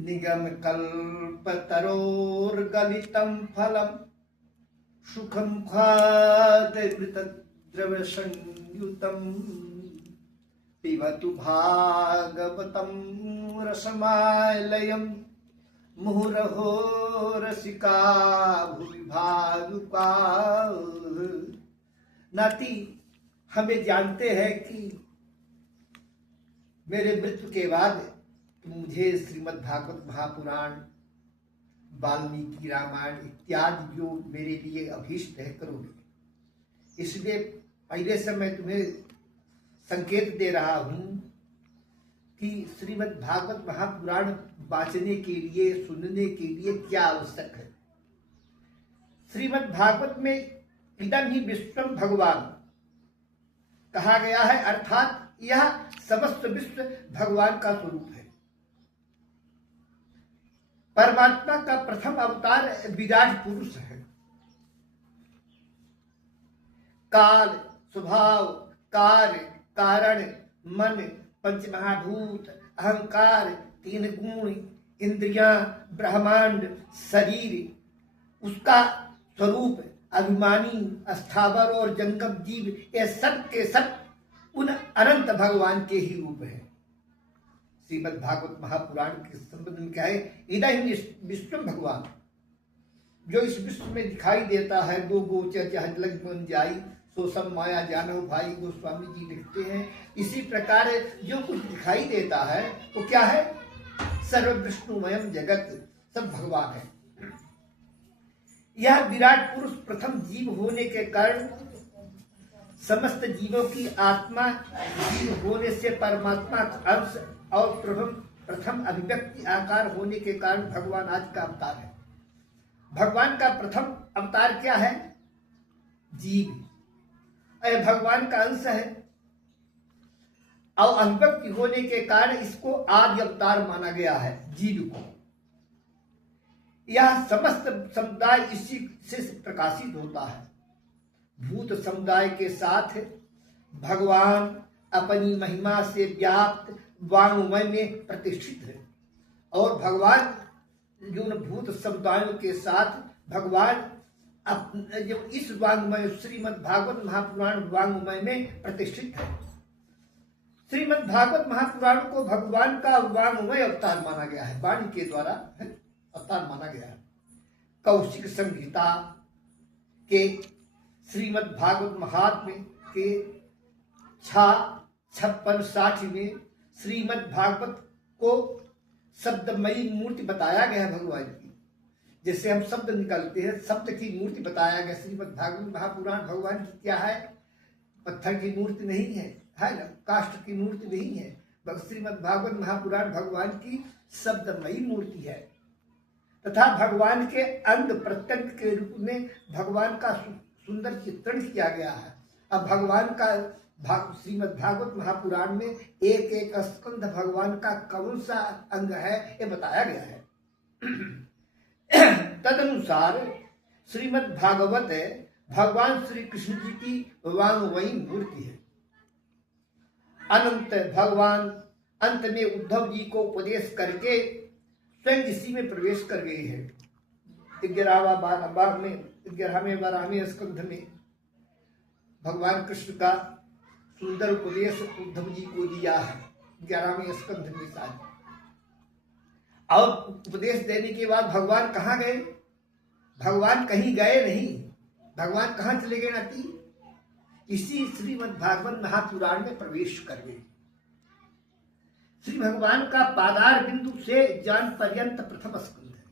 निगम कल्पतरोर्गलितं फलम् सुखं खादृतद्रव्य संयुतम् पिबतु भागवतं रसमालयम् मुहुरहो रसिका भुवि भावुका। नाती, हमें जानते हैं कि मेरे मृत्यु के बाद तुम मुझे श्रीमद् भागवत महापुराण, वाल्मीकि रामायण इत्यादि जो मेरे लिए अभीष्ट है करोगे। इसलिए पहले से मैं तुम्हें संकेत दे रहा हूं कि श्रीमद् भागवत महापुराण वाचने के लिए, सुनने के लिए क्या आवश्यक है। श्रीमद् भागवत में इदं हि विश्वम भगवान कहा गया है, अर्थात यह समस्त विश्व भगवान का स्वरूप है। परमात्मा का प्रथम अवतार विराट पुरुष है। काल, स्वभाव, कार्य, कारण, मन, पंचमहाभूत, अहंकार, तीन गुण, इंद्रियां, ब्रह्मांड, शरीर, उसका स्वरूप, अभिमानी, स्थावर और जंगम जीव, ये सब के सब उन अनंत भगवान के ही रूप है। श्रीमद् भागवत महापुराण के संबंध में क्या है, इदं विश्वम भगवान, जो इस विश्व में दिखाई देता है। दो गोचर जहां लग बन जाई सो सब माया जानो भाई, गोस्वामी जी लिखते हैं। इसी प्रकार जो कुछ दिखाई देता है वो क्या है, सर्व विष्णुमयम जगत, सब भगवान है। यह विराट पुरुष प्रथम जीव होने के कारण समस्त जीवों की आत्मा, जीव होने से परमात्मा अंश और प्रथम अभिव्यक्ति आकार होने के कारण भगवान आज का अवतार है। भगवान का प्रथम अवतार क्या है, जीव। यह भगवान का अंश है और अभिव्यक्ति होने के कारण इसको आदि अवतार माना गया है, जीव को। यह समस्त समुदाय इसी से प्रकाशित होता है। भूत समुदाय के साथ भगवान अपनी महिमा से व्याप्त वांग्मय में प्रतिष्ठित है और भगवान जो भूत समुदायों के साथ भगवान जब इस वांग्मय श्रीमद् भागवत महापुराण वांग्मय में प्रतिष्ठित है। श्रीमद् भागवत महापुराण को भगवान का वांग्मय अवतार माना गया है, वाणी के द्वारा अवतार माना गया है। कौशिक संहिता के श्रीमद् भागवत महात्म्य के 56-60 में श्रीमद् भागवत को शब्दमयी मूर्ति बताया गया है भगवान की। जैसे हम शब्द निकालते हैं, शब्द की मूर्ति बताया गया। श्रीमद् भागवत महापुराण भगवान की क्या है, पत्थर की मूर्ति नहीं है, है ना, काष्ठ की मूर्ति नहीं है। श्रीमद् भागवत महापुराण भगवान की शब्दमयी मूर्ति है तथा भगवान के अंग प्रत्यंग के रूप में भगवान का सुंदर चित्रण किया गया है। अब भगवान का श्रीमद् भागवत महापुराण में एक एक स्कंध भगवान का कौन सा अंग है ये बताया गया है। तदनुसार श्रीमद् भागवत भगवान श्री कृष्ण जी की वांग्मयी मूर्ति है। अनंत भगवान अंत में उद्धव जी को उपदेश करके स्वयं इसी में प्रवेश कर गए हैं। 11वें स्कंध में भगवान कृष्ण का सुंदर उपदेश उद्धव जी को दिया है, 11वें स्कंध में शायद। और उपदेश देने के बाद भगवान कहाँ गए, भगवान कहीं गए नहीं। भगवान कहाँ चले गए नाती, इसी श्रीमद् भागवत महापुराण में प्रवेश कर गए। श्री भगवान का पादार बिंदु से जान पर्यंत प्रथम स्कंध है।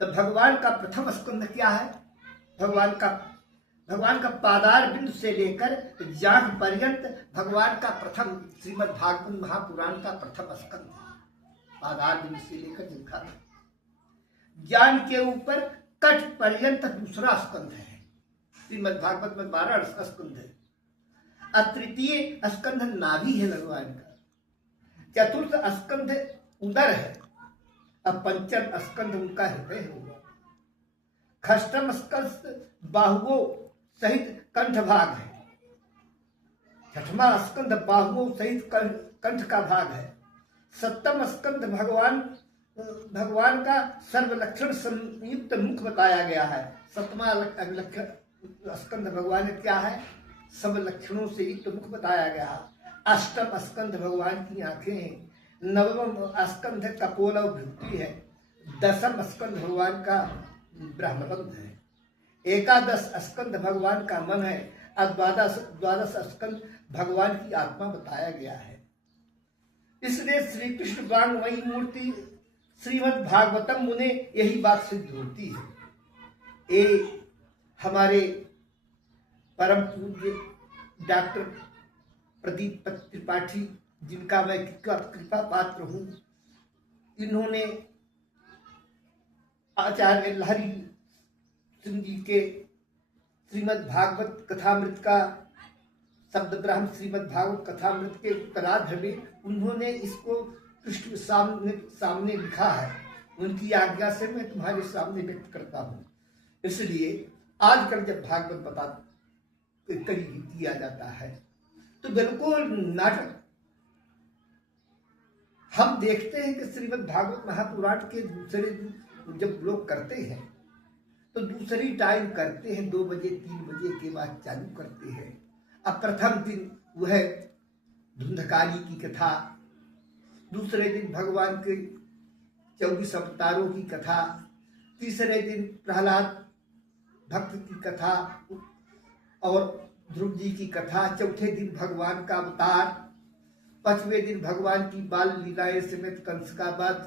तो भगवान का प्रथम स्कंध क्या है, भगवान का पादार बिंदु से लेकर जांघ पर्यंत भगवान का प्रथम श्रीमद् भागवत महापुराण का प्रथम स्कंध। पादार बिंदु से लेकर जिनका जांघ के ऊपर कट पर्यंत दूसरा स्कंध है। श्रीमद् भागवत में 12 स्कंध है। तृतीय स्कंध नाभि है भगवान का। चतुर्थ स्कंध उदर है। अब पंचम स्कंध उनका हृदय होगा। षष्ठम स्कंध बाहुओं सहित कंठ भाग है। छठवां स्कंध बाहुओं सहित कंठ का भाग है। सप्तम स्कंद भगवान का सर्वलक्षण संयुक्त मुख बताया गया है। सप्तमा स्कंद भगवान क्या है? सब लक्षणों से युक्त मुख बताया गया है। अष्टम स्कंद भगवान की आंखें हैं। नवम स्कंद कपोल और भृगु है। दसम स्कंद भगवान का ब्रह्मबंध है। एकादश स्कंद भगवान का मन है और द्वादश स्कंद भगवान की आत्मा बताया गया है। इसलिए श्री कृष्ण वांगमयी मूर्ति श्रीमद् भागवतम मुने यही बात सिद्ध होती है। ये हमारे परम पूज्य डॉक्टर प्रदीप त्रिपाठी, जिनका मैं कृपा पात्र हूँ, इन्होंने आचार्य लहरी सिंह जी के श्रीमद् भागवत कथामृत का शब्द ब्रह्म श्रीमद् भागवत कथामृत के उत्तरार्ध में उन्होंने इसको कृष्ण सामने लिखा है। उनकी आज्ञा से मैं तुम्हारे सामने व्यक्त करता हूँ। इसलिए आजकल जब भागवत किया जाता है तो बिल्कुल नाटक हम देखते हैं कि श्रीमद् भागवत महापुराण के दूसरे दिन जब लोग करते हैं तो दूसरी टाइम करते हैं, 2 बजे 3 बजे के बाद चालू करते हैं। अब प्रथम दिन वह धुंधकारी की कथा, दूसरे दिन भगवान के 24 अवतारों की कथा, तीसरे दिन प्रहलाद भक्त की कथा और ध्रुव जी की कथा, चौथे दिन भगवान का अवतार, 5वें दिन भगवान की बाल लीलाएं समेत कंस का वध,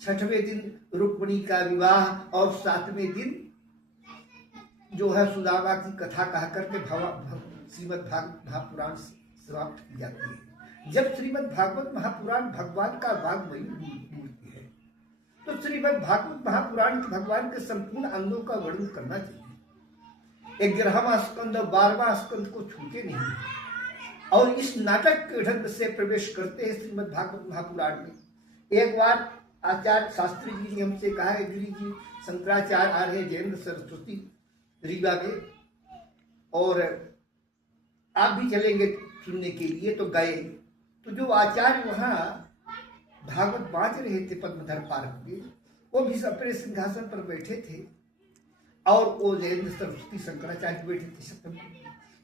6वें दिन रुक्मिणी का विवाह और 7वें दिन जो है सुदामा की कथा कह करके श्रीमद् भागवत महापुराण समाप्त की जाती है। जब श्रीमद् भागवत महापुराण भगवान का वांगमयी मूर्ति है तो श्रीमद् भागवत महापुराण के भगवान के संपूर्ण अंगों का वर्णन करना चाहिए। 11वां स्कंद और 12वां स्कंद को छूटे नहीं और इस नाटक के ढंग से प्रवेश करते हैं श्रीमद् भागवत महापुराण में। एक बार आचार्य शास्त्री जी ने हमसे कहा है, गिरी जी शंकराचार्य आ रहे जयेंद्र सरस्वती रीवा में और आप भी चलेंगे सुनने के लिए, तो गए। तो जो आचार्य वहाँ भागवत बांच रहे थे पद्मधर पार्क में, वो भी अपने सिंहासन पर बैठे थे और वो जयेंद्र सरस्वती शंकराचार्य बैठे थे सप्तम।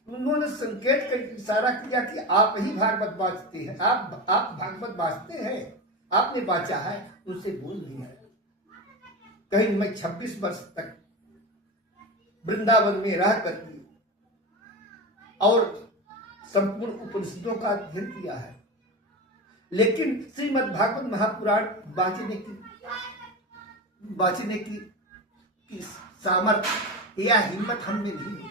उन्होंने संकेत करके इशारा किया कि आप ही भागवत बांचते हैं, आप भागवत बांचते हैं, आपने बांचा है। उनसे बोल नहीं आया। कहीं मैं 26 वर्ष तक वृंदावन में रह करके और संपूर्ण उपनिषदों का अध्ययन किया है, लेकिन श्रीमद् भागवत महापुराण बांचने की सामर्थ्य या हिम्मत हम में नहीं है।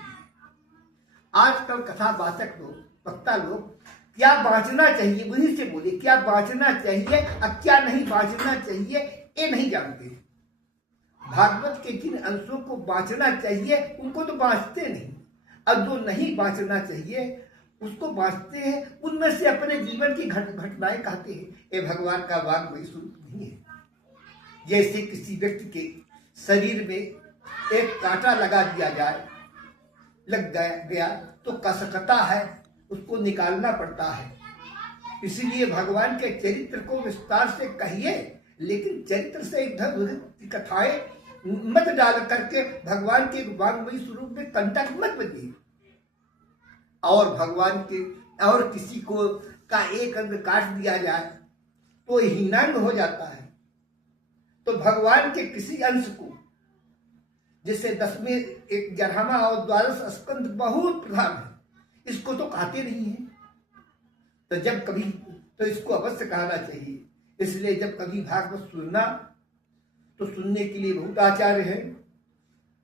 आजकल कथावाचक लोग, वक्ता लोग क्या बांचना चाहिए वहीं से बोले, क्या बांचना चाहिए और क्या नहीं बांचना चाहिए ये नहीं जानते। भागवत के जिन अंशों को बांचना चाहिए उनको तो बांचते नहीं, और जो नहीं बांचना चाहिए उसको बांचते हैं। उनमें से अपने जीवन की घटनाएं कहते हैं। ये भगवान का वांगमयी स्वरूप नहीं है। जैसे किसी व्यक्ति के शरीर में एक कांटा लगा दिया जाए, लग गया तो कसकता है, उसको निकालना पड़ता है। इसीलिए भगवान के चरित्र को विस्तार से कहिए, लेकिन चरित्र से इधर उधर की कथाएं मत डाल करके भगवान के वांगमयी स्वरूप में कंटक मत बनिए। और भगवान के और किसी को का एक अंग काट दिया जाए तो हीनांग हो जाता है। तो भगवान के किसी अंश को, जैसे 10वें 11वां और 12वां स्कंद बहुत प्रधान है, इसको तो कहते नहीं है। तो जब कभी तो इसको अवश्य कहना चाहिए। इसलिए जब कभी भागवत सुनना तो सुनने के लिए बहुत आचार्य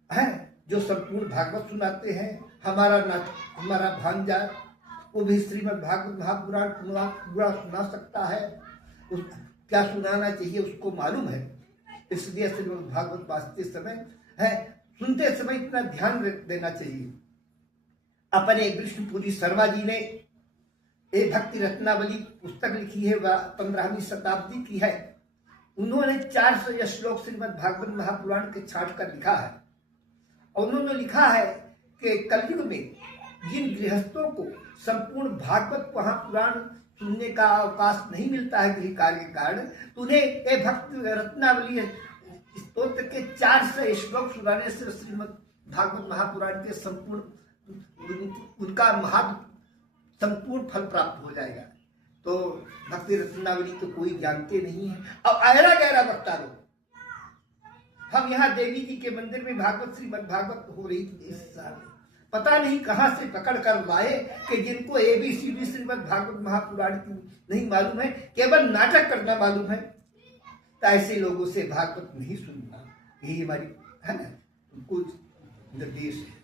हैं जो संपूर्ण भागवत सुनाते हैं। हमारा भांजा वो भी श्रीमद् भागवत महापुराण पूरा सुना सकता है। क्या सुनाना चाहिए उसको मालूम है। इसलिए श्रीमद् भागवत वाचते समय सुनते समय इतना ध्यान देना चाहिए। अपने विष्णुपुरी शर्मा जी ने एक भक्ति रत्नावली पुस्तक लिखी है, 15वीं शताब्दी की है। उन्होंने 400 श्लोक श्रीमद् भागवत महापुराण के छांट कर लिखा है। और उन्होंने लिखा है कि कलयुग में जिन गृहस्थों को संपूर्ण भागवत महापुराण सुनने का अवकाश नहीं मिलता है किसी कार्य के कारण, तो उन्हें ये भक्त रत्नावली स्तोत्र के 400 श्लोक सुनाने से श्रीमद् भागवत महापुराण के संपूर्ण उनका संपूर्ण फल प्राप्त हो जाएगा। तो भक्ति रत्नावली तो कोई जानते नहीं है। अब ऐरा गहरा बता दो, हम यहाँ देवी जी के मंदिर में भागवत श्रीमद् भागवत हो रही थी इस साल, पता नहीं कहां से पकड़ कर लाए कि जिनको एबीसीडी श्रीमद् भागवत महापुराण की नहीं मालूम है, केवल नाटक करना मालूम है, तो ऐसे लोगों से भागवत नहीं सुनना, यही हमारी है ना कुछ निर्देश है।